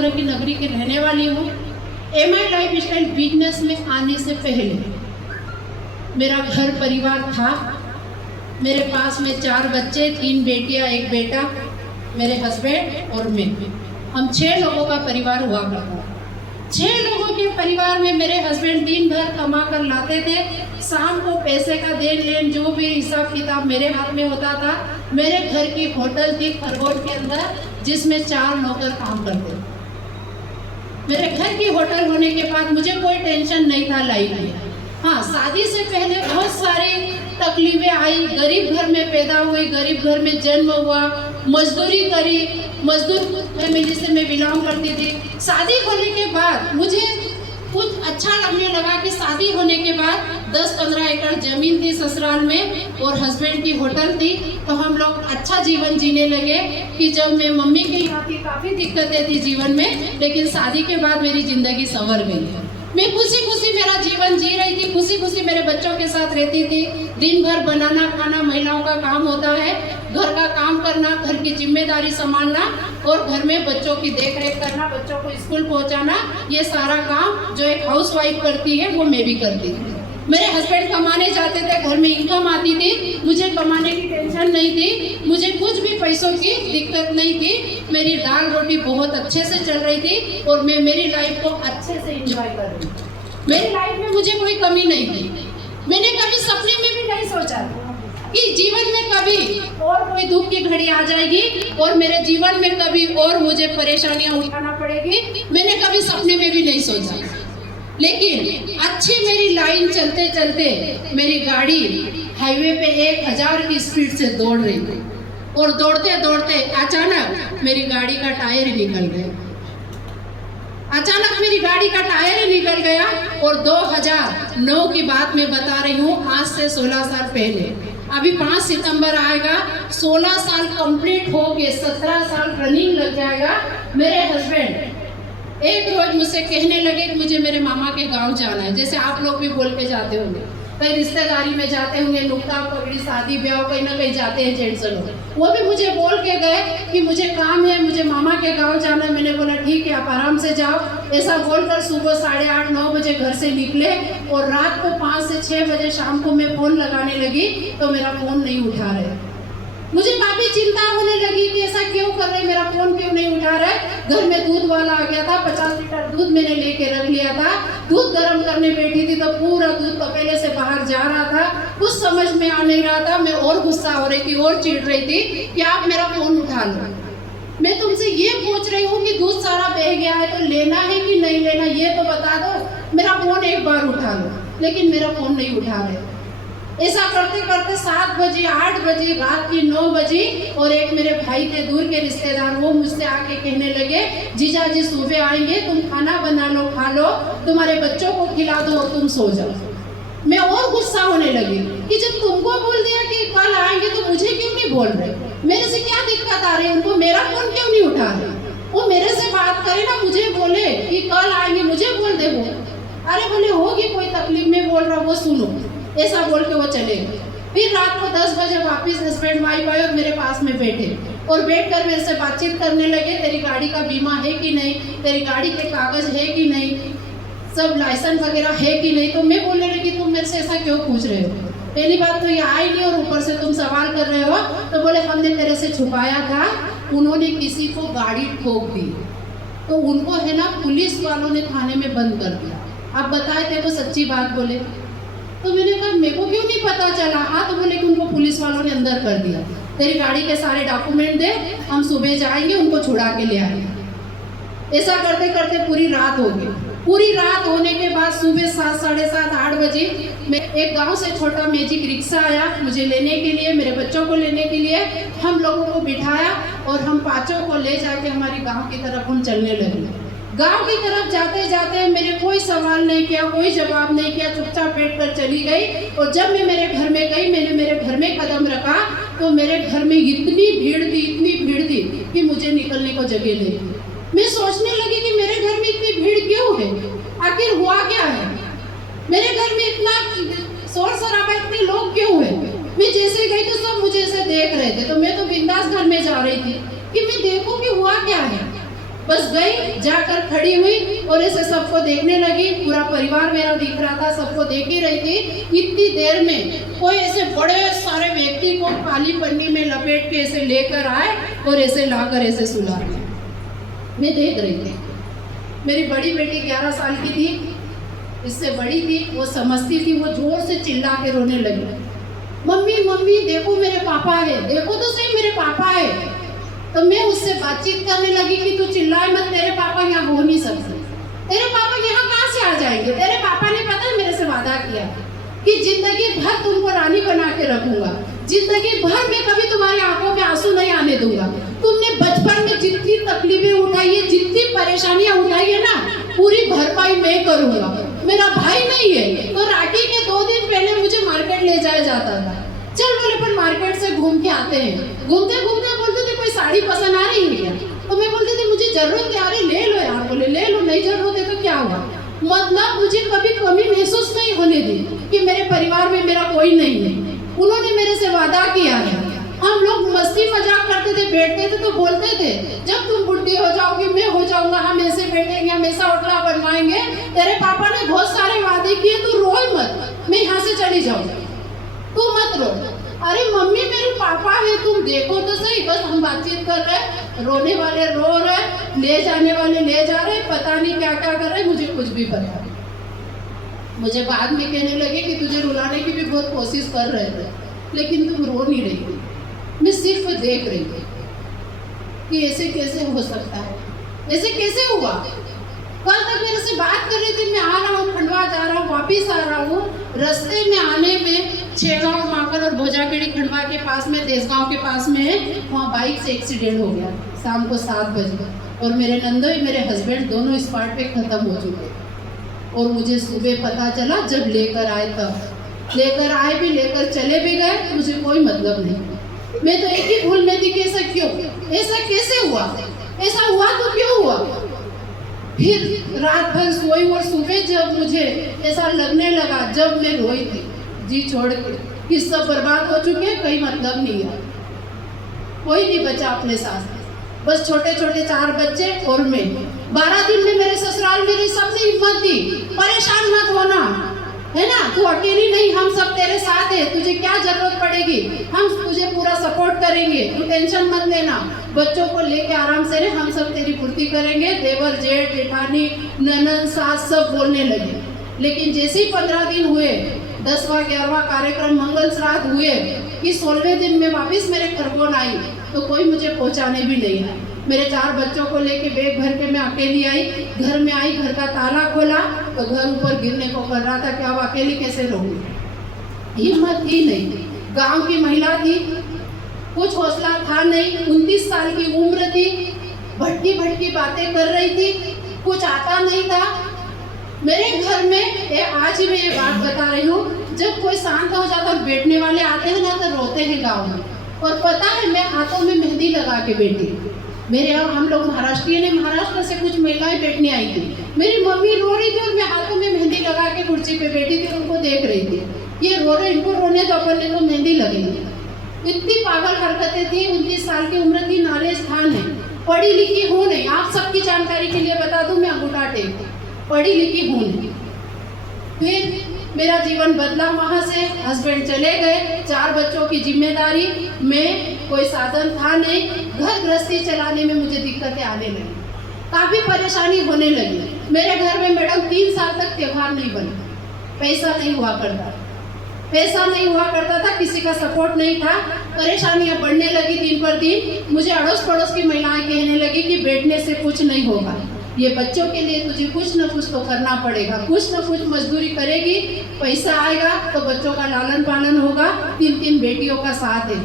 लोकरंग की नगरी के रहने वाली हूँ। MI लाइफ स्टाइल बिजनेस में आने से पहले मेरा घर परिवार था। मेरे पास में 4 बच्चे, 3 बेटियां, 1 बेटा, मेरे हस्बैंड और मैं। हम 6 लोगों का परिवार हुआ करता था। 6 लोगों के परिवार में मेरे हस्बैंड दिन भर कमा कर लाते थे। शाम को पैसे का देन लेन जो भी हिसाब किताब मेरे हाथ में होता था। मेरे घर की होटल थी खरगोन के अंदर, जिसमें 4 नौकर काम करते थे। मेरे घर की होटल होने के बाद मुझे कोई टेंशन नहीं था लाइफ में। हाँ, शादी से पहले बहुत सारी तकलीफें आई। गरीब घर में पैदा हुई, गरीब घर में जन्म हुआ, मजदूरी करी, मजदूर फैमिली से मैं बिलोंग करती थी। शादी होने के बाद मुझे कुछ अच्छा लगने लगा कि शादी होने के बाद 10-15 एकड़ जमीन थी ससुराल में और हस्बैंड की होटल थी, तो हम लोग अच्छा जीवन जीने लगे। कि जब मैं मम्मी के यहाँ थी काफ़ी दिक्कतें थी जीवन में, लेकिन शादी के बाद मेरी ज़िंदगी संवर गई। मैं खुशी खुशी मेरा जीवन जी रही थी, खुशी खुशी मेरे बच्चों के साथ रहती थी। दिन भर बनाना खाना महिलाओं का काम होता है, घर का काम करना, घर की जिम्मेदारी संभालना और घर में बच्चों की देखरेख करना, बच्चों को स्कूल पहुंचाना, ये सारा काम जो एक हाउसवाइफ करती है वो मैं भी करती थी। मेरे हस्बैंड कमाने जाते थे, घर में इनकम आती थी, मुझे कमाने की टेंशन नहीं थी, मुझे कुछ भी पैसों की दिक्कत नहीं थी। मेरी दाल रोटी बहुत अच्छे से चल रही थी और मैं मेरी लाइफ को अच्छे से एंजॉय कर रही थी। मेरी लाइफ में मुझे कोई कमी नहीं थी। मैंने कभी सपने में भी नहीं सोचा कि जीवन में कभी और कोई दुख की घड़ी आ जाएगी और मेरे जीवन में कभी और मुझे परेशानियां उठाना पड़ेगी। मैंने कभी सपने में भी नहीं सोचा। लेकिन अच्छी मेरी लाइन चलते चलते मेरी गाड़ी हाईवे पे 1000 की स्पीड से दौड़ रही थी और दौड़ते दौड़ते अचानक मेरी गाड़ी का टायर ही निकल गया। अचानक मेरी गाड़ी का टायर ही निकल गया और 2009 की बात मैं बता रही हूँ, आज से 16 साल पहले। अभी 5 सितंबर आएगा, 16 साल कंप्लीट हो गए, 17 साल रनिंग लग जाएगा। मेरे हस्बैंड एक रोज मुझसे कहने लगे कि मुझे मेरे मामा के गांव जाना है। जैसे आप लोग भी बोल के जाते होंगे, कहीं रिश्तेदारी में जाते होंगे, नुक्ता पगड़ी शादी ब्याह कहीं ना कहीं जाते हैं जेंट्स लोग। वो भी मुझे बोल के गए कि मुझे काम है, मुझे मामा के गांव जाना है। मैंने बोला ठीक है, आप आराम से जाओ। ऐसा बोलकर सुबह 8:30-9 बजे घर से निकले और रात को 5 से 6 बजे शाम को मैं फ़ोन लगाने लगी तो मेरा फ़ोन नहीं उठा रहे। मुझे काफ़ी चिंता होने लगी कि ऐसा क्यों कर रहे, मेरा फ़ोन क्यों नहीं उठा रहा है। घर में दूध वाला आ गया था, 50 लीटर दूध मैंने लेके रख लिया था। दूध गर्म करने बैठी थी तो पूरा दूध तपेले से बाहर जा रहा था। कुछ समझ में आ नहीं रहा था। मैं और गुस्सा हो रही थी और चिढ़ रही थी कि आप मेरा फ़ोन उठा लो। मैं तुमसे ये पूछ रही हूँ कि दूध सारा बह गया है तो लेना है कि नहीं लेना, ये तो बता दो। मेरा फ़ोन एक बार उठा लो। लेकिन मेरा फ़ोन नहीं उठा रहे। ऐसा करते करते 7 बजे, 8 बजे, रात की 9 बजे और एक मेरे भाई थे दूर के रिश्तेदार, वो मुझसे आके कहने लगे जीजा जी सुबह आएंगे, तुम खाना बना लो, खा लो, तुम्हारे बच्चों को खिला दो और तुम सो जाओ। मैं और गुस्सा होने लगी कि जब तुमको बोल दिया कि कल आएंगे तो मुझे क्यों नहीं बोल रहे, मेरे से क्या दिक्कत आ रही है, उनको मेरा फोन क्यों नहीं उठा रहे। वो मेरे से बात करे ना, मुझे बोले कि कल आएंगे, मुझे बोल दे वो। अरे बोले होगी कोई तकलीफ में बोल रहा, वो सुनो। ऐसा बोल के वो चले गए। फिर रात को 10 बजे वापस हस्बैंड वाइफ आए और मेरे पास में बैठे और बैठकर मेरे से बातचीत करने लगे। तेरी गाड़ी का बीमा है कि नहीं, तेरी गाड़ी के कागज है कि नहीं, सब लाइसेंस वगैरह है कि नहीं। तो मैं बोलने लगी तुम मेरे से ऐसा क्यों पूछ रहे हो, पहली बात तो ये आई नहीं और ऊपर से तुम सवाल कर रहे हो। तो बोले हमने तेरे से छुपाया था, उन्होंने किसी को गाड़ी ठोक दी तो उनको है ना पुलिस वालों ने थाने में बंद कर दिया। अब बताए थे तो सच्ची बात बोले। तो मैंने कहा मेरे को क्यों नहीं पता चला। हाँ, तो बोले कि उनको पुलिस वालों ने अंदर कर दिया, तेरी गाड़ी के सारे डॉक्यूमेंट दे, हम सुबह जाएंगे उनको छुड़ा के ले आएंगे। ऐसा करते करते पूरी रात हो गई। पूरी रात होने के बाद सुबह 7, 7:30, 8 बजे मैं एक गांव से छोटा मैजिक रिक्शा आया मुझे लेने के लिए, मेरे बच्चों को लेने के लिए। हम लोगों को बिठाया और हम 5 को ले जाके हमारी गाँव की तरफ हम चलने लगे। गांव की तरफ जाते जाते मेरे कोई सवाल नहीं किया, कोई जवाब नहीं किया, चुपचाप बैठ कर चली गई। और जब मैं मेरे घर में गई, मैंने मेरे घर में कदम रखा तो मेरे घर में इतनी भीड़ थी, इतनी भीड़ थी कि मुझे निकलने को जगह नहीं थी। मैं सोचने लगी कि मेरे घर में इतनी भीड़ क्यों है, आखिर हुआ क्या है, मेरे घर में इतना शोर शराबा, इतने लोग क्यों है। मैं जैसे गई तो सब मुझे ऐसे देख रहे थे, तो मैं तो बिंदास घर में जा रही थी कि मैं देखूं कि हुआ क्या है। बस गई, जाकर खड़ी हुई और ऐसे सबको देखने लगी। पूरा परिवार मेरा दिख रहा था, सबको देख ही रही थी। इतनी देर में कोई ऐसे बड़े सारे व्यक्ति को काली पन्नी में लपेट के ऐसे लेकर आए और ऐसे लाकर ऐसे सुला दिया। मैं देख रही थी। मेरी बड़ी बेटी 11 साल की थी, इससे बड़ी थी, वो समझती थी। वो जोर से चिल्ला के रोने लगी, मम्मी मम्मी देखो मेरे पापा है, देखो तो सही मेरे पापा है। तो मैं उससे बातचीत करने लगी कि तू चिल्लाए मत, तेरे पापा यहाँ हो नहीं सकते। तेरे पापा यहाँ कहाँ से आ जाएंगे? तेरे पापा ने पता मेरे से वादा किया कि जिंदगी भर तुमको रानी बना के रखूंगा, जिंदगी भर में कभी तुम्हारी आंखों में आंसू नहीं आने दूंगा। तुमने बचपन में जितनी तकलीफें उठाई है, जितनी परेशानियां उठाई है ना, पूरी भरपाई मैं करूंगा। मेरा भाई नहीं है तो राखी के 2 दिन पहले मुझे मार्केट ले जाया जाता था। चल बोले अपन मार्केट से घूम के आते हैं। घूमते घूमते बोलते थे कोई साड़ी पसंद आ रही है क्या? तो मैं बोलती थी मुझे जरूरत है। अरे ले लो यार। बोले ले लो, नहीं जरूरत है तो क्या हुआ? मतलब मुझे कभी कमी महसूस नहीं होने दी कि मेरे परिवार में मेरा कोई नहीं है। उन्होंने मेरे से वादा किया है। हम लोग मस्ती मजाक करते थे, बैठते थे तो बोलते थे जब तुम बुढ़ी हो जाओगी मैं हो जाऊंगा, हम ऐसे बैठेंगे, हम ऐसा होटला बनवाएंगे। तेरे पापा ने बहुत सारे वादे किए, तू रोए मत, मैं यहाँ से चली जाऊंगी, तू मत रो। अरे मम्मी मेरे पापा है, तुम देखो तो सही। बस हम बातचीत कर रहे, रोने वाले रो रहे, ले जाने वाले ले जा रहे, पता नहीं क्या क्या कर रहे, मुझे कुछ भी पता नहीं। मुझे बाद में कहने लगे कि तुझे रुलाने की भी बहुत कोशिश कर रहे थे, लेकिन तुम रो नहीं रही थी। मैं सिर्फ देख रही थी कि ऐसे कैसे हो सकता है, ऐसे कैसे हुआ। कल तक मेरे से बात कर रही थी, मैं आ रहा हूँ, खंडवा जा रहा हूँ, वापिस आ रहा हूँ। रास्ते में आने में छेगांव माकर और भोजाखेड़ी खंडवा के पास में, देसगांव के पास में, वहाँ बाइक से एक्सीडेंट हो गया शाम को 7 बजे। और मेरे नंदोई मेरे हस्बैंड दोनों स्पॉट पे खत्म हो चुके। और मुझे सुबह पता चला जब लेकर आए, तब लेकर आए भी, लेकर चले भी गए, मुझे कोई मतलब नहीं। मैं तो एक ही भूल में थी कि ऐसा क्यों, ऐसा कैसे हुआ, ऐसा हुआ तो क्यों हुआ। फिर रात भर सोई और सुबह जब मुझे ऐसा लगने लगा, जब मैं रोई थी जी छोड़ के कि सब बर्बाद हो चुके, कोई मतलब नहीं है, कोई नहीं बचा अपने साथ, बस छोटे छोटे 4 बच्चे और मैं। 12 दिन में मेरे ससुराल मेरी सबने हिम्मत दी, परेशान मत होना, है ना, तू अकेली नहीं, हम सब तेरे साथ है, तुझे क्या जरूरत पड़ेगी हम तुझे पूरा सपोर्ट करेंगे, तू टेंशन मत लेना। बच्चों को लेके आराम से रहे, हम सब तेरी पूर्ति करेंगे। देवर जेठ जेठानी ननद सास सब बोलने लगे। लेकिन जैसे ही 15 दिन हुए, 10वां 11वां कार्यक्रम मंगल श्राद्ध हुए कि 16वें दिन में वापस मेरे खरगोन आई, तो कोई मुझे पहुंचाने भी नहीं आया। मेरे 4 बच्चों को लेके बैग भर के मैं अकेली आई। घर में आई, घर का ताला खोला तो घर ऊपर गिरने को कर रहा था कि अब अकेली कैसे रहूंगी। हिम्मत ही नहीं थी। गांव की महिला थी, कुछ हौसला था नहीं, 29 साल की उम्र थी, भटकी भटकी बातें कर रही थी, कुछ आता नहीं था। मेरे घर में आज मैं ये बात बता रही हूँ, जब कोई शांत हो जाता और बैठने वाले आते हैं ना तो रोते हैं गाँव में। और पता है मैं हाथों में मेहंदी लगा के बैठी। मेरे यहाँ हम लोग महाराष्ट्रीय ने, महाराष्ट्र से कुछ महिलाएं बैठने आई थी। मेरी मम्मी रो रही थी और मैं हाथों में मेहंदी लगा के कुर्सी पे बैठी थी, उनको देख रही थी। ये रो रहे, इनको रोने तो अपन ने तो मेहंदी लगेगी। इतनी पागल हरकतें थी। 29 साल की उम्र थी, नॉलेज था नहीं, पढ़ी लिखी हूँ नहीं। आप सबकी जानकारी के लिए बता दूँ, मैं अंगूठा टेक, पढ़ी लिखी हूँ नहीं। फिर मेरा जीवन बदला। वहाँ से हस्बैंड चले गए, 4 बच्चों की जिम्मेदारी, मैं, कोई साधन था नहीं, घर गृहस्थी चलाने में मुझे दिक्कतें आने लगी, काफ़ी परेशानी होने लगी। मेरे घर में मैडम 3 साल तक त्यौहार नहीं बना, पैसा नहीं हुआ करता था, किसी का सपोर्ट नहीं था। परेशानियाँ बढ़ने लगी दिन पर दिन। मुझे अड़ोस पड़ोस की महिलाएं कहने लगी कि बैठने से कुछ नहीं होगा, ये बच्चों के लिए तुझे कुछ न कुछ तो करना पड़ेगा, कुछ न कुछ मजदूरी करेगी, पैसा आएगा तो बच्चों का लालन पालन होगा। 3 बेटियों का साथ है।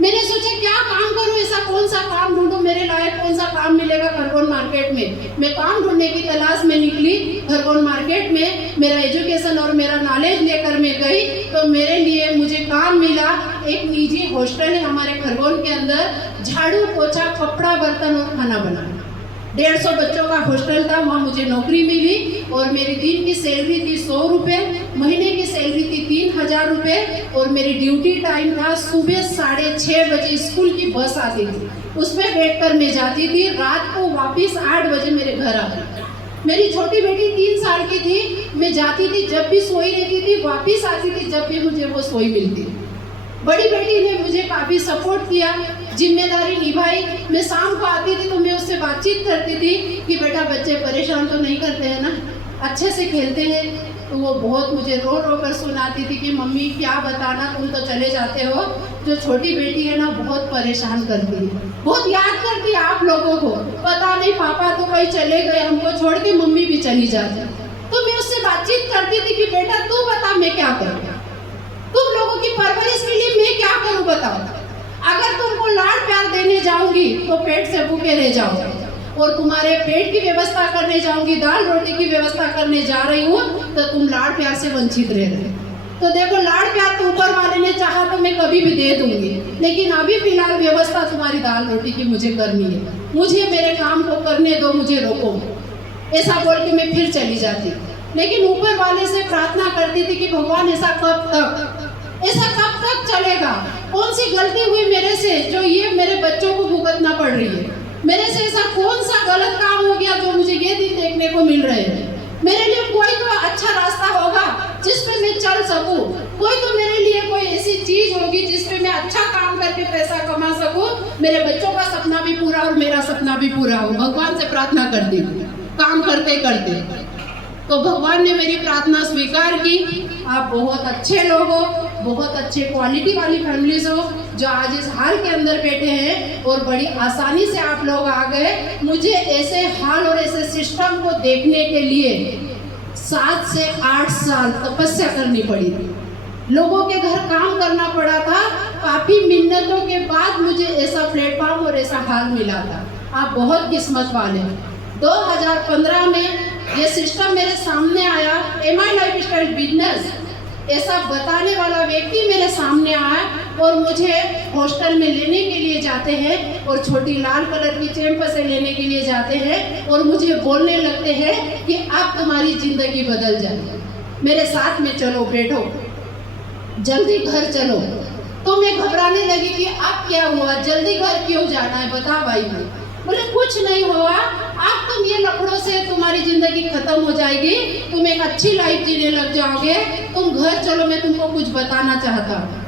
मैंने सोचा क्या काम करूं, ऐसा कौन सा काम ढूंढूं, मेरे लायक कौन सा काम मिलेगा खरगोन मार्केट में। मैं काम ढूंढने की तलाश में निकली खरगोन मार्केट में। मेरा एजुकेशन और मेरा नॉलेज लेकर मैं गई तो मेरे लिए मुझे काम मिला। एक निजी हॉस्टल है हमारे खरगोन के अंदर, झाड़ू पोछा कपड़ा बर्तन और खाना बनाना, 150 बच्चों का हॉस्टल था, वहाँ मुझे नौकरी मिली और मेरी दिन की सैलरी थी 100 रुपये, महीने की सैलरी थी 3000 रुपये और मेरी ड्यूटी टाइम था सुबह 6:30 बजे स्कूल की बस आती थी, उसमें बैठकर मैं जाती थी, रात को वापस 8 बजे मेरे घर आती थी। मेरी छोटी बेटी 3 साल की थी, मैं जाती थी जब भी सोई रहती थी, वापस आती थी जब भी मुझे वो सोई मिलती थी। बड़ी बेटी ने मुझे काफ़ी सपोर्ट किया, जिम्मेदारी निभाई। मैं शाम को आती थी तो मैं उससे बातचीत करती थी कि बेटा बच्चे परेशान तो नहीं करते हैं ना, अच्छे से खेलते हैं। तो वो बहुत मुझे रो रो कर सुनाती थी कि मम्मी क्या बताना, तुम तो चले जाते हो, जो छोटी बेटी है ना बहुत परेशान करती है, बहुत याद करती है आप लोगों को, पता नहीं पापा तो कहीं चले गए, हमको छोड़ के मम्मी भी चली जाती। तो मैं उससे बातचीत करती थी कि बेटा तू बता मैं क्या करूँ, तुम लोगों की परवरिश के लिए मैं क्या करूँ बताओ। अगर तुमको लाड़ प्यार देने जाऊंगी तो पेट से भूखे रह जाओगे, और तुम्हारे पेट की व्यवस्था करने जाऊंगी, दाल रोटी की व्यवस्था करने जा रही हूँ तो तुम लाड़ प्यार से वंचित रह रहे। तो देखो लाड़ प्यार तो ऊपर वाले ने चाहा तो मैं कभी भी दे दूंगी, लेकिन अभी फिलहाल व्यवस्था तुम्हारी दाल रोटी की मुझे करनी है, मुझे मेरे काम को करने दो, मुझे रोको। ऐसा बोल के मैं फिर चली जाती, लेकिन ऊपर वाले से प्रार्थना करती थी कि भगवान ऐसा कब तक चलेगा, कौन सी गलती हुई मेरे से जो ये मेरे बच्चों को भुगतना पड़ रही है, मेरे से ऐसा कौन सा गलत काम हो गया जो मुझे ये दिन देखने को मिल रहे हैं। मेरे लिए कोई तो अच्छा रास्ता होगा जिसमें मैं चल सकूं, कोई तो मेरे लिए कोई ऐसी चीज होगी जिसमें मैं अच्छा काम करके पैसा कमा सकूं, मेरे बच्चों का सपना भी पूरा और मेरा सपना भी पूरा हो। भगवान से प्रार्थना करती हूँ काम करते करते, तो भगवान ने मेरी प्रार्थना स्वीकार की। आप बहुत अच्छे लोग हो, बहुत अच्छे क्वालिटी वाली फैमिलीज हो जो आज इस हाल के अंदर बैठे हैं, और बड़ी आसानी से आप लोग आ गए। मुझे ऐसे हाल और ऐसे सिस्टम को देखने के लिए 7 से 8 साल तपस्या करनी पड़ी थी, लोगों के घर काम करना पड़ा था, काफ़ी मिन्नतों के बाद मुझे ऐसा प्लेटफॉर्म और ऐसा हाल मिला था। आप बहुत किस्मत वाले। 2015 में ये सिस्टम मेरे सामने आया, MI लाइफस्टाइल बिजनेस ऐसा बताने वाला व्यक्ति मेरे सामने आया और मुझे हॉस्टल में लेने के लिए जाते हैं और छोटी लाल कलर की चैंप से लेने के लिए जाते हैं और मुझे बोलने लगते हैं कि अब तुम्हारी जिंदगी बदल जाए, मेरे साथ में चलो, बैठो, जल्दी घर चलो। तो मैं घबराने लगी कि अब क्या हुआ, जल्दी घर क्यों जाना है, बता भाई। बोले कुछ नहीं हुआ, अब तुम ये लकड़ों से तुम्हारी जिंदगी खत्म हो जाएगी, तुम एक अच्छी लाइफ जीने लग जाओगे, तुम घर चलो, मैं तुमको कुछ बताना चाहता हूँ।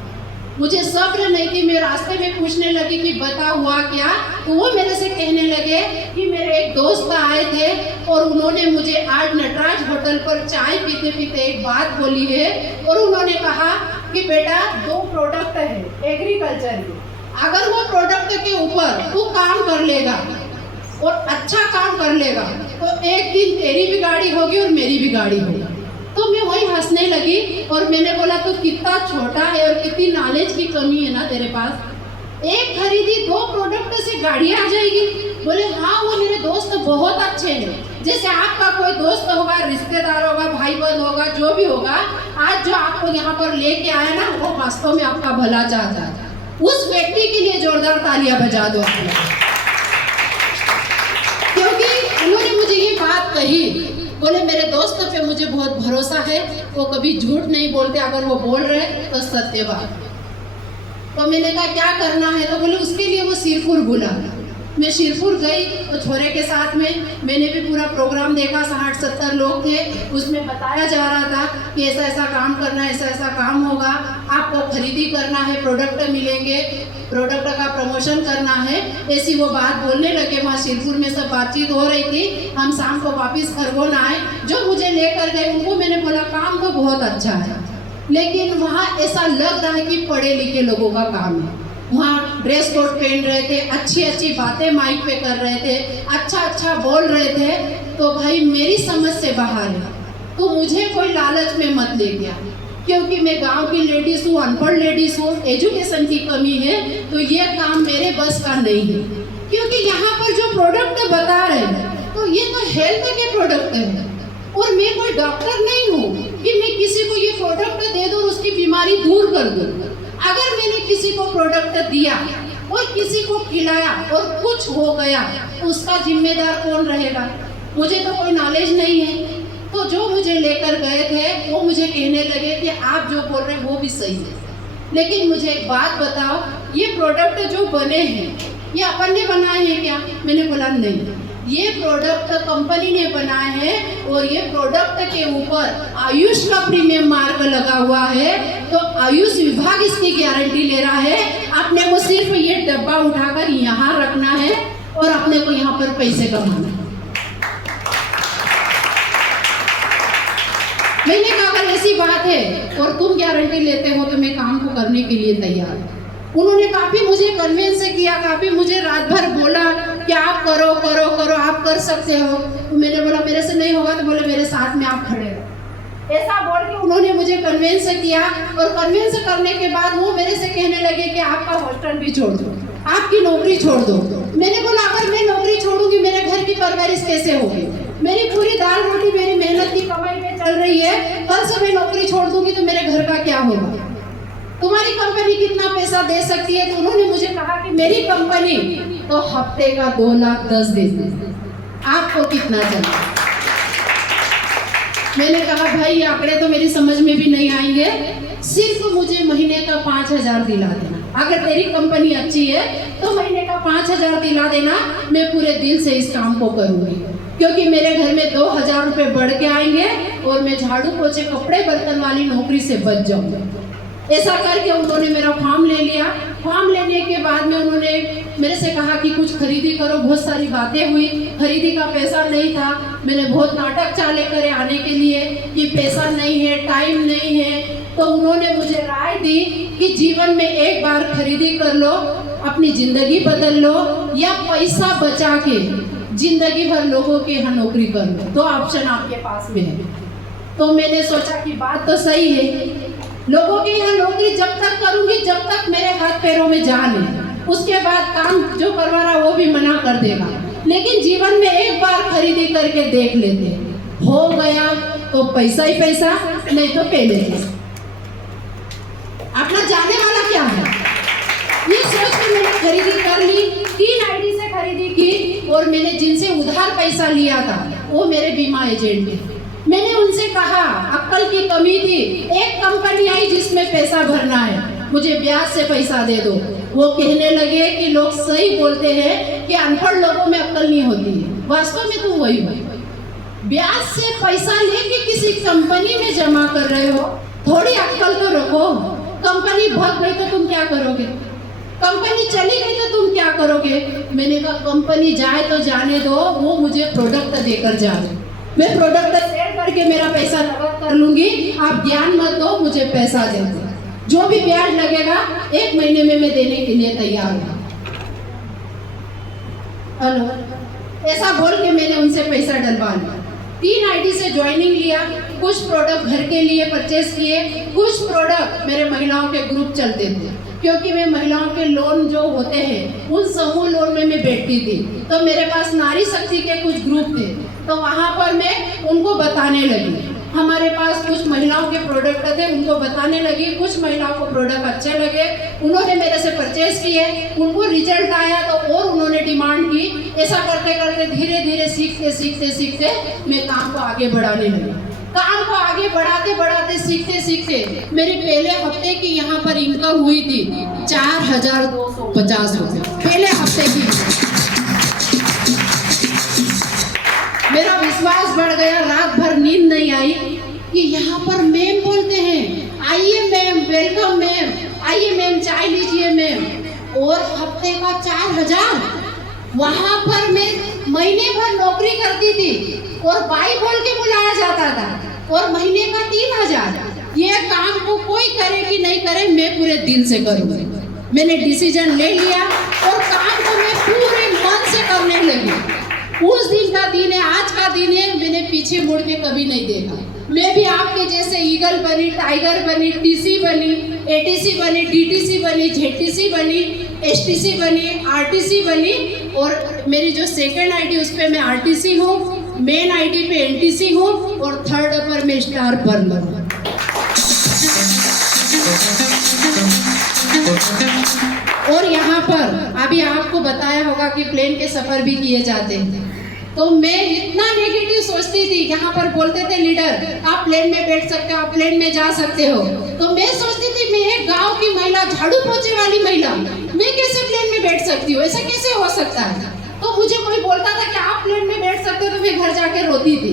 मुझे सब्र नहीं थी, मैं रास्ते में पूछने लगी कि बता हुआ क्या। तो वो मेरे से कहने लगे कि मेरे एक दोस्त आए थे और उन्होंने मुझे आज नटराज होटल पर चाय पीते पीते एक बात बोली है, और उन्होंने कहा कि बेटा 2 प्रोडक्ट है एग्रीकल्चर के, अगर वो प्रोडक्ट के ऊपर तू काम कर लेगा और अच्छा काम कर लेगा तो एक दिन तेरी भी गाड़ी होगी और मेरी भी गाड़ी होगी। तो मैं वही हंसने लगी और मैंने बोला तो कितना छोटा है और कितनी नॉलेज की कमी है ना तेरे पास, एक खरीदी 2 प्रोडक्ट से गाड़ी आ जाएगी। बोले हाँ, वो मेरे दोस्त बहुत अच्छे हैं, जैसे आपका कोई दोस्त होगा, रिश्तेदार होगा, भाई बहन होगा, जो भी होगा, आज जो आपको यहाँ पर लेके आया ना वो वास्तव में आपका भला चाहता है। उस व्यक्ति के लिए जोरदार तालियां बजा दो, क्योंकि उन्होंने मुझे ये बात कही। बोले मेरे दोस्त पे मुझे बहुत भरोसा है, वो कभी झूठ नहीं बोलते, अगर वो बोल रहे तो सत्य बात। तो मैंने कहा क्या करना है, तो बोले उसके लिए वो सिरपुर बुला। मैं शिरपुर गई तो छोरे के साथ में मैंने भी पूरा प्रोग्राम देखा, 60-70 लोग थे, उसमें बताया जा रहा था कि ऐसा ऐसा काम करना है, ऐसा ऐसा काम होगा, आपको खरीदी करना है, प्रोडक्ट मिलेंगे, प्रोडक्ट का प्रमोशन करना है, ऐसी वो बात बोलने लगे। वहाँ शिरपुर में सब बातचीत हो रही थी। हम शाम को वापस खरगोन आए, जो मुझे लेकर गए उनको मैंने बोला काम तो बहुत अच्छा है, लेकिन वहाँ ऐसा लग रहा है कि पढ़े लिखे लोगों का काम है। वहाँ ड्रेस कोड पहन रहे थे, अच्छी अच्छी बातें माइक पे कर रहे थे, अच्छा अच्छा बोल रहे थे। तो भाई मेरी समझ से बाहर है, तो मुझे कोई लालच में मत ले गया, क्योंकि मैं गांव की लेडीज हूँ, अनपढ़ लेडीज हूँ, एजुकेशन की कमी है, तो ये काम मेरे बस का नहीं है। क्योंकि यहाँ पर जो प्रोडक्ट बता रहे हैं तो ये तो हेल्थ के प्रोडक्ट हैं, और मैं कोई डॉक्टर नहीं हूँ कि मैं किसी को ये प्रोडक्ट दे दूँ उसकी बीमारी दूर कर दूँ। अगर मैंने किसी को प्रोडक्ट दिया और किसी को खिलाया और कुछ हो गया तो उसका जिम्मेदार कौन रहेगा? मुझे तो कोई नॉलेज नहीं है। तो जो मुझे लेकर गए थे वो मुझे कहने लगे कि आप जो बोल रहे हैं वो भी सही है, लेकिन मुझे एक बात बताओ, ये प्रोडक्ट जो बने हैं ये अपन ने बनाए हैं क्या? मैंने बोला नहीं, ये प्रोडक्ट कंपनी ने बनाए हैं और ये प्रोडक्ट के ऊपर आयुष का प्रीमियम मार्क लगा हुआ है। तो आयुष विभाग इसकी गारंटी ले रहा है। आपने को सिर्फ ये डब्बा उठाकर यहाँ रखना है और अपने को यहाँ पर पैसे कमाना है। मैंने कहा अगर ऐसी बात है और तुम गारंटी लेते हो तो मैं काम को करने के लिए तैयार हूँ। उन्होंने काफी मुझे कन्विंस किया, काफी मुझे रात भर बोला कि आप करो करो करो, आप कर सकते हो। तो मैंने बोला मेरे से नहीं होगा, तो बोले मेरे साथ में आप खड़े रहो। ऐसा बोल के उन्होंने मुझे कन्विंस किया और कन्विंस करने के बाद वो मेरे से कहने लगे कि आपका हॉस्टल भी छोड़ दो, आपकी नौकरी छोड़ दो। मैंने बोला अगर मैं नौकरी छोड़ूंगी मेरे घर की परवरिश कैसे होगी? मेरी पूरी दाल रोटी मेरी मेहनत की कमाई में चल रही है, कल से मैं नौकरी छोड़ दूंगी तो मेरे घर का क्या होगा? तुम्हारी कंपनी कितना पैसा दे सकती है? तो उन्होंने मुझे कहा कि मेरी कंपनी तो हफ्ते का 2,10,000 देती है, आपको कितना चाहिए? मैंने कहा भाई ये आंकड़े तो मेरी समझ में भी नहीं आएंगे, सिर्फ मुझे महीने का 5,000 दिला देना। अगर तेरी कंपनी अच्छी है तो महीने का 5,000 दिला देना, मैं पूरे दिल से इस काम को करूंगी, क्योंकि मेरे घर में 2,000 रुपये बढ़ के आएंगे और मैं झाड़ू पोछे कपड़े बर्तन वाली नौकरी से बच जाऊंगी। ऐसा करके उन्होंने मेरा फॉर्म ले लिया। फॉर्म लेने के बाद में उन्होंने मेरे से कहा कि कुछ खरीदी करो। बहुत सारी बातें हुई, खरीदी का पैसा नहीं था। मैंने बहुत नाटक चाले करे आने के लिए कि पैसा नहीं है, टाइम नहीं है। तो उन्होंने मुझे राय दी कि जीवन में एक बार खरीदी कर लो, अपनी जिंदगी बदल लो, या पैसा बचा के जिंदगी भर लोगों के यहाँ नौकरी कर लो। 2 ऑप्शन आपके पास में है। तो मैंने सोचा कि बात तो सही है, लोगों के यहाँ नौकरी जब तक करूंगी जब तक मेरे हाथ पैरों में जान है, उसके बाद काम जो करवा रहा वो भी मना कर देगा। लेकिन जीवन में एक बार खरीदी करके देख लेते, हो गया तो पैसा ही पैसा, नहीं तो पहले अपना जाने वाला क्या है, ये सोच के मैंने खरीदी कर ली। 3 आईडी से खरीदी की और मैंने जिनसे उधार पैसा लिया था वो मेरे बीमा एजेंट थे। मैंने उनसे कहा, अक्ल की कमी थी, एक कंपनी आई जिसमें पैसा भरना है, मुझे ब्याज से पैसा दे दो। वो कहने लगे कि लोग सही बोलते हैं कि अनपढ़ लोगों में अक्ल नहीं होती है। वास्तव में तुम वही हो, ब्याज से पैसा लेके किसी कंपनी में जमा कर रहे हो, थोड़ी अक्ल तो रखो। कंपनी भाग गई तो तुम क्या करोगे? कंपनी चली गई तो तुम क्या करोगे? मैंने कहा कंपनी जाए तो जाने दो, वो मुझे प्रोडक्ट देकर जाए, मैं प्रोडक्ट सेल करके मेरा पैसा नकद कर लूंगी, आप ज्ञान मत दो, मुझे पैसा दे दो, जो भी ब्याज लगेगा 1 महीने में मैं देने के लिए तैयार हूँ। हेलो, ऐसा बोल के मैंने उनसे पैसा डलवा लिया। 3 आईडी से ज्वाइनिंग लिया, कुछ प्रोडक्ट घर के लिए परचेस किए, कुछ प्रोडक्ट मेरे महिलाओं के ग्रुप चलते थे, क्योंकि मैं महिलाओं के लोन जो होते हैं उन समूह लोन में मैं बैठती थी। तो मेरे पास नारी शक्ति के कुछ ग्रुप थे, तो वहाँ पर मैं उनको बताने लगी। हमारे पास कुछ महिलाओं के प्रोडक्ट थे, उनको बताने लगी। कुछ महिलाओं को प्रोडक्ट अच्छे लगे, उन्होंने मेरे से परचेस किए, उनको रिजल्ट आया तो और उन्होंने डिमांड की। ऐसा करते करते धीरे धीरे सीखते सीखते सीखते मैं काम को आगे बढ़ाने लगी। काम को आगे बढ़ाते बढ़ाते सीखते सीखते मेरे पहले हफ्ते की यहाँ पर इनकम हुई थी 4,250 रुपये पहले हफ्ते की। मेरा विश्वास बढ़ गया, रात भर नींद नहीं आई कि यहाँ पर मैम बोलते हैं, आइए मैम, वेलकम मैम, आइए मैम चाय लीजिए मैम, और हफ्ते का 4,000। वहाँ पर मैं महीने भर नौकरी करती थी और बाई बोल के बुलाया जाता था, और महीने का 3,000। ये काम को कोई करे कि नहीं करे, मैं पूरे दिल से करूँगी। मैंने डिसीजन ले लिया और काम को मैं पूरे मन से करने लगी। उस दिन का दिन है, आज का दिन है, मैंने पीछे मुड़ के कभी नहीं देखा। मैं भी आपके जैसे ईगल बनी, टाइगर बनी, टीसी बनी, एटीसी बनी, डीटीसी बनी, जेटीसी बनी, एसटीसी बनी, आरटीसी बनी, और मेरी जो सेकंड आईडी उस पर मैं आरटीसी हूँ, मेन आईडी पे एनटीसी हूँ, और थर्ड पर मैं स्टार बर्नर हूँ। और यहाँ पर अभी आपको बताया होगा कि प्लेन के सफर भी किए जाते हैं। तो मैं इतना नेगेटिव सोचती थी, यहाँ पर बोलते थे लीडर आप प्लेन में बैठ सकते हो, आप प्लेन में जा सकते हो। तो मैं सोचती थी मैं एक गांव की महिला, झाड़ू पोछे वाली महिला, मैं कैसे प्लेन में बैठ सकती हूँ, ऐसा कैसे हो सकता है। तो मुझे कोई बोलता था कि आप प्लेन में बैठ सकते हो, तो मैं घर जाके रोती थी।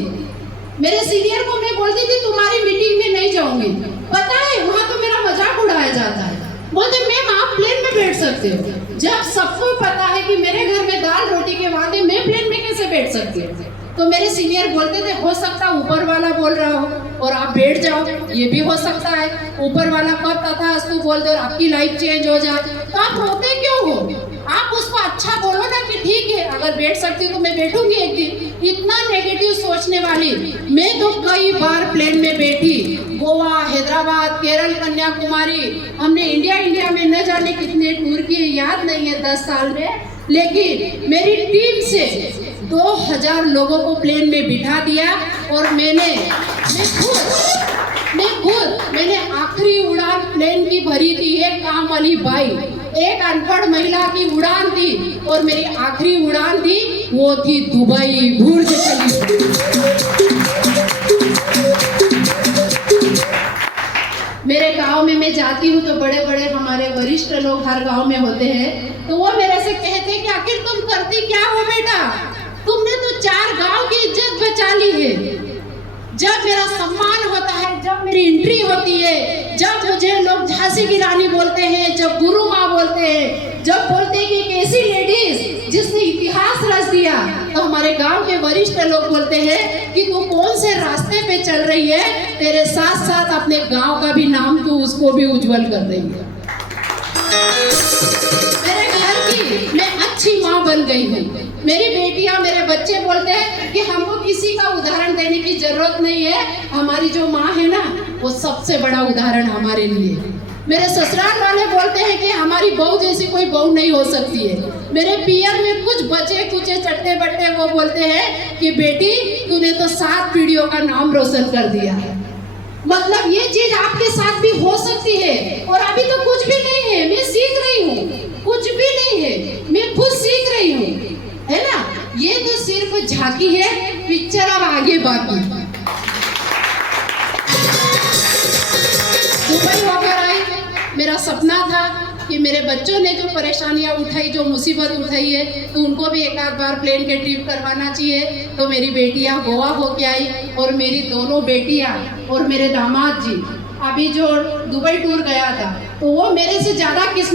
मेरे सीनियर को मैं बोलती थी तुम्हारी मीटिंग में नहीं जाऊंगी, पता है वहाँ तो मेरा मजाक उड़ाया जाता है। बोलते मैम आप प्लेन में बैठ सकते हो, जब सबको पता है कि मेरे घर में दाल रोटी के वादे मैं प्लेन में कैसे बैठ सकती हूँ। तो मेरे सीनियर बोलते थे हो सकता ऊपर वाला बोल रहा हो और आप बैठ जाओ, ये भी हो सकता है। ऊपर वाला कब तथास्तु बोल दे और आपकी लाइफ चेंज हो जाए, तो आप रोते क्यों हो। आप उसको अच्छा बोलो ना कि ठीक है अगर बैठ सकती हूँ तो मैं बैठूंगी एक दिन। इतना नेगेटिव सोचने वाली मैं तो कई बार प्लेन में बैठी, गोवा, हैदराबाद, केरल, कन्याकुमारी, हमने इंडिया में न जाने कितने टूर किए, याद नहीं है 10 साल में। लेकिन मेरी टीम से 2000 लोगों को प्लेन में बिठा दिया और मैंने आखिरी उड़ान प्लेन की भरी थी। एक काम वाली बाई, एक अनपढ़ महिला की उड़ान थी और मेरी आखिरी उड़ान थी वो थी दुबई, बुर्ज खलीफा। मेरे गांव में मैं जाती हूँ तो बड़े बड़े हमारे वरिष्ठ लोग हर गांव में होते हैं, तो वो मेरे से कहते हैं कि आखिर तुम करती क्या हो बेटा, तुमने तो 4 गांव की इज्जत बचा ली है। जब मेरा सम्मान होता है, जब मेरी एंट्री होती है, जब मुझे लोग झांसी की रानी बोलते हैं, जब गुरु माँ बोलते हैं, जब बोलते हैं कि एक ऐसी लेडीज जिसने इतिहास रच दिया, तो हमारे गांव के वरिष्ठ लोग बोलते हैं कि तू कौन से रास्ते पे चल रही है, तेरे साथ साथ अपने गांव का भी नाम तू उसको भी उज्जवल कर रही है। मेरे घर की मैं अच्छी माँ बन गई हूँ। मेरी बेटियां, मेरे बच्चे बोलते हैं कि हमको किसी का उदाहरण देने की जरूरत नहीं है, हमारी जो माँ है ना वो सबसे बड़ा उदाहरण हमारे लिए। मेरे ससुराल वाले बोलते हैं कि हमारी बहू जैसी कोई बहू नहीं हो सकती है। मेरे पियर में कुछ बचे कुचे चट्टे बट्टे वो बोलते हैं कि बेटी तूने तो 7 पीढ़ियों का नाम रोशन कर दिया है। मतलब ये चीज आपके साथ भी हो सकती है। और अभी तो कुछ भी नहीं है, मैं सीख रही हूँ, कुछ भी नहीं है, मैं खुद सीख रही हूँ, है ना। ये तो सिर्फ झांकी है, पिक्चर अब आगे बाकी। दुबई होकर आई, मेरा सपना था कि मेरे बच्चों ने जो परेशानियां उठाई, जो मुसीबत उठाई है, तो उनको भी एक आध बार प्लेन के ट्रिप करवाना चाहिए। तो मेरी बेटियां गोवा होके आई और मेरी दोनों बेटियां और मेरे दामाद जी अभी जो दुबई टूर गया था, तो वो मेरे से ज्यादा किस्मत